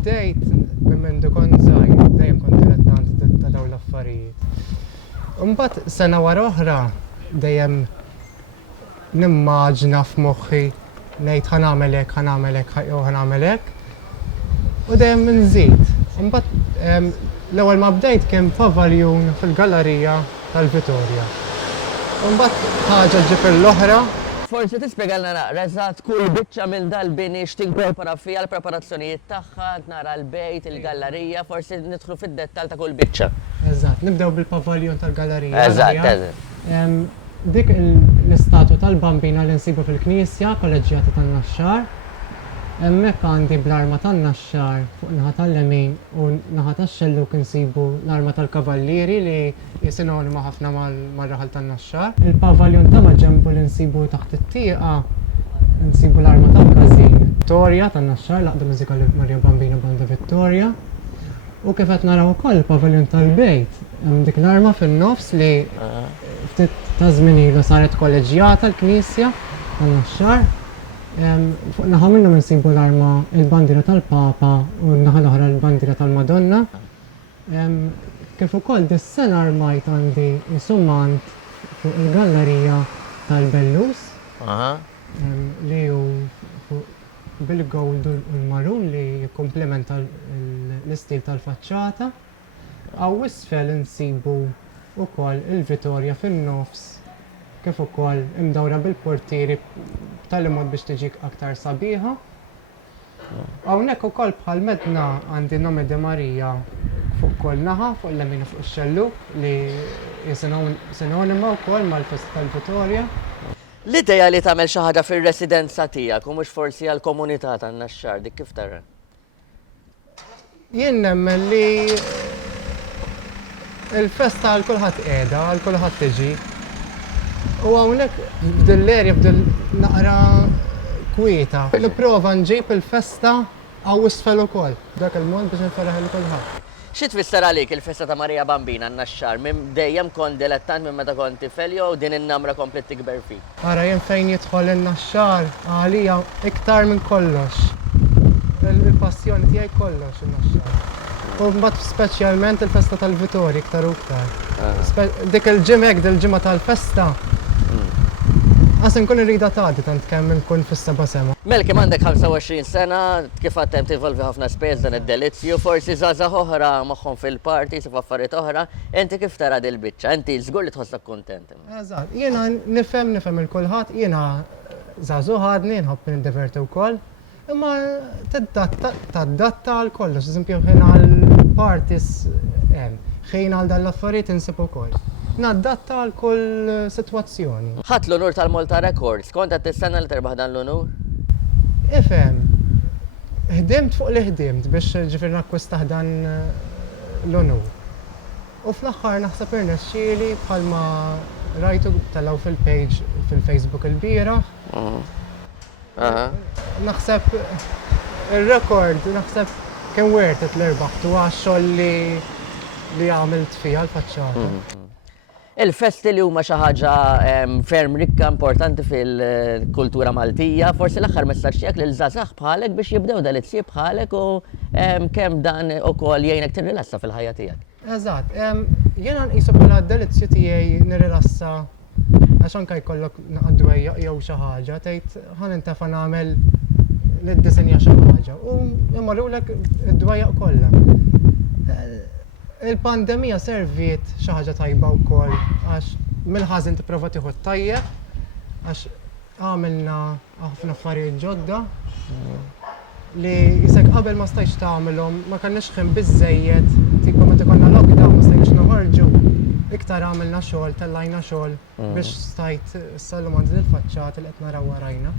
bdejt minn kont żgħir, dejjem kont dilettant ta' dawn l-affarijiet. Imbagħad sena wara oħra dejjem nimmaġna f'moħħi ngħid ħanagħmel hekk, ħanagħmel hekk. U dejjem inżid. Imbagħad l-ewwel ma bdejt kien pavaljon fil-gallerija tal-Vittoria. Imbagħad ħaġa ġib l-oħra. Forsi tispjegalna naqra eżatt kull biċċa minn dal-bini x'tinkorpora fiha l-preparazzjonijiet tagħha, nara l-bejt, il-gallerija, forsi nidħlu fid-dettall ta' kull biċċa. Eżatt, nibdew bil-pavaljon tal-gallerija. Eżatt. Dik l-istatwa tal-bambina li nsibu fil-Knisja, kolleġjata tan-Naxxar. Hemmhekk għandi bl-arma tan-Naxxar fuq naħa tal-lemin u naħa tax-xelluk insibu l-arma tal-kavallieri li sinonima ħafna mal-raħal tan-Naxxar. Il-pavaljon ta' maġembu li nsibu taħt it-tieqa nsibu l-arma tal-Kazin Vittoria tan-Naxxar laqda mużikali Marja Bambina Banda Vittoria. U kif qed naraw ukoll il-pavaljon tal-bejt, hemm dik l-arma fin-nofs li ftit ta' żmien ilu saret kolleġjata l-Knisja tan-Naxxar. Fuq naħa minnhom insibu l-arma il-bandira tal-Papa u naħa l-oħra l-bandira tal-Madonna. Kif ukoll dis-sena armajt għandi insumant fuq il-gallerija tal-Bellus li hu bil-gold u l-marun li jikkomplementa l-istil tal-faċċata. Għaw isfel insibu ukoll il-Vittoria fin-nofs kif ukoll imdawra bil-portieri tal-imod biex tiġik aktar sabiħa. Hawnhekk ukoll bħal medna għandi Nome de Marija fuq kull naħa, fuq l-lemina fuq ix-xelluk li sinonima wkoll mal-Fest tal-Vittoria. L-idea li tagħmel xi ħaġa fir-residenza tiegħek u mhux forsi għall-komunità tan-Naxxar dik kif tara? Jien nemmen li il-festa għal kulħadd qiegħda, għal kulħadd tiġi. U hawnhekk f'dil-erja f'dil naqra kwieta. Nipprova nġib il-festa għaw isfel ukoll. Dak il-mod biex niferaħ il kulħadd. Xi tfisser għalik il-festa ta' Marija Bambina n-Naxxar minn dejjem kont dilettant minn meta kont tifel jew din in-namra komplet tikber fik? Ara jien fejn jidħol in-Naxxar għalija iktar minn kollox. Il-passjoni tiegħi kollox in-Naxxar. U mbagħad speċjalment il-festa tal-Vittoria iktar u iktar. Dik il-ġimgħa tal-festa. Għasin kun irrida tagħti tant kemm nkun fis-seba' sema. Mel kemm għandek 25 sena, kif għattem tivolvi ħafna spejjeż dan id-delizzju, forsi żgħażagħ oħra magħhom fil-parties u f'affarijiet oħra, inti kif tara dil biċċa? Inti żgur li tħossok kuntent. Eżatt, jiena nifhem il-kulħadd, jiena żagħżugħ għadni nħobb nindiverti wkoll. Imma tadatta għal kollox, eżempju ħin għal parties ħin għal dan l-affarijiet insib ukoll. Naddatta għal kull sitwazzjoni. Ħadd l-unur tal-Malta Records, kont qed tistenna li terbaħ dan l-unur? Ifhem, ħdimt fuq li ħdimt biex ġifier nakkwistaħ dan l-unur. U fl-aħħar naħseb irnexxieli bħalma rajtu talgħu fil-page fil-Facebook il-bieraħ. Naħseb ir-rekord, naħseb kien worth it l-irbaħtu għax-xogħol li għamilt fiha l-faċċata. Il-festi li huma xi ħaġa ferm rikka importanti fil-kultura Maltija, forsi l-aħħar messaġġ tiegħek lil żgħażagħ bħalek biex jibdew dan it-triq bħalek u kemm dan ukoll jgħinek tirrilassa fil-ħajja tiegħek. Eżatt, jiena nqisu bħala d-delizzju tiegħi nirrilassa għax anke jkollok naqdwejja jew xi ħaġa tgħid ħan intefa' nagħmel niddisinja xi ħaġa u imorrulek id-dwejjaq kollha. Il-pandemija serviet xi ħaġa tajba wkoll għax mill-ħażin tipprova tieħu tajjeb għax għamilna ħafna affarijiet ġodda li jisek qabel ma stajx tagħmilhom ma kenniex ħin biżżejjed tipo meta konna lockdown ma stajniex noħorġu iktar għamilna xogħol tellajna xogħol biex stajt sallum għand il-faċċat li qed naraw warajna.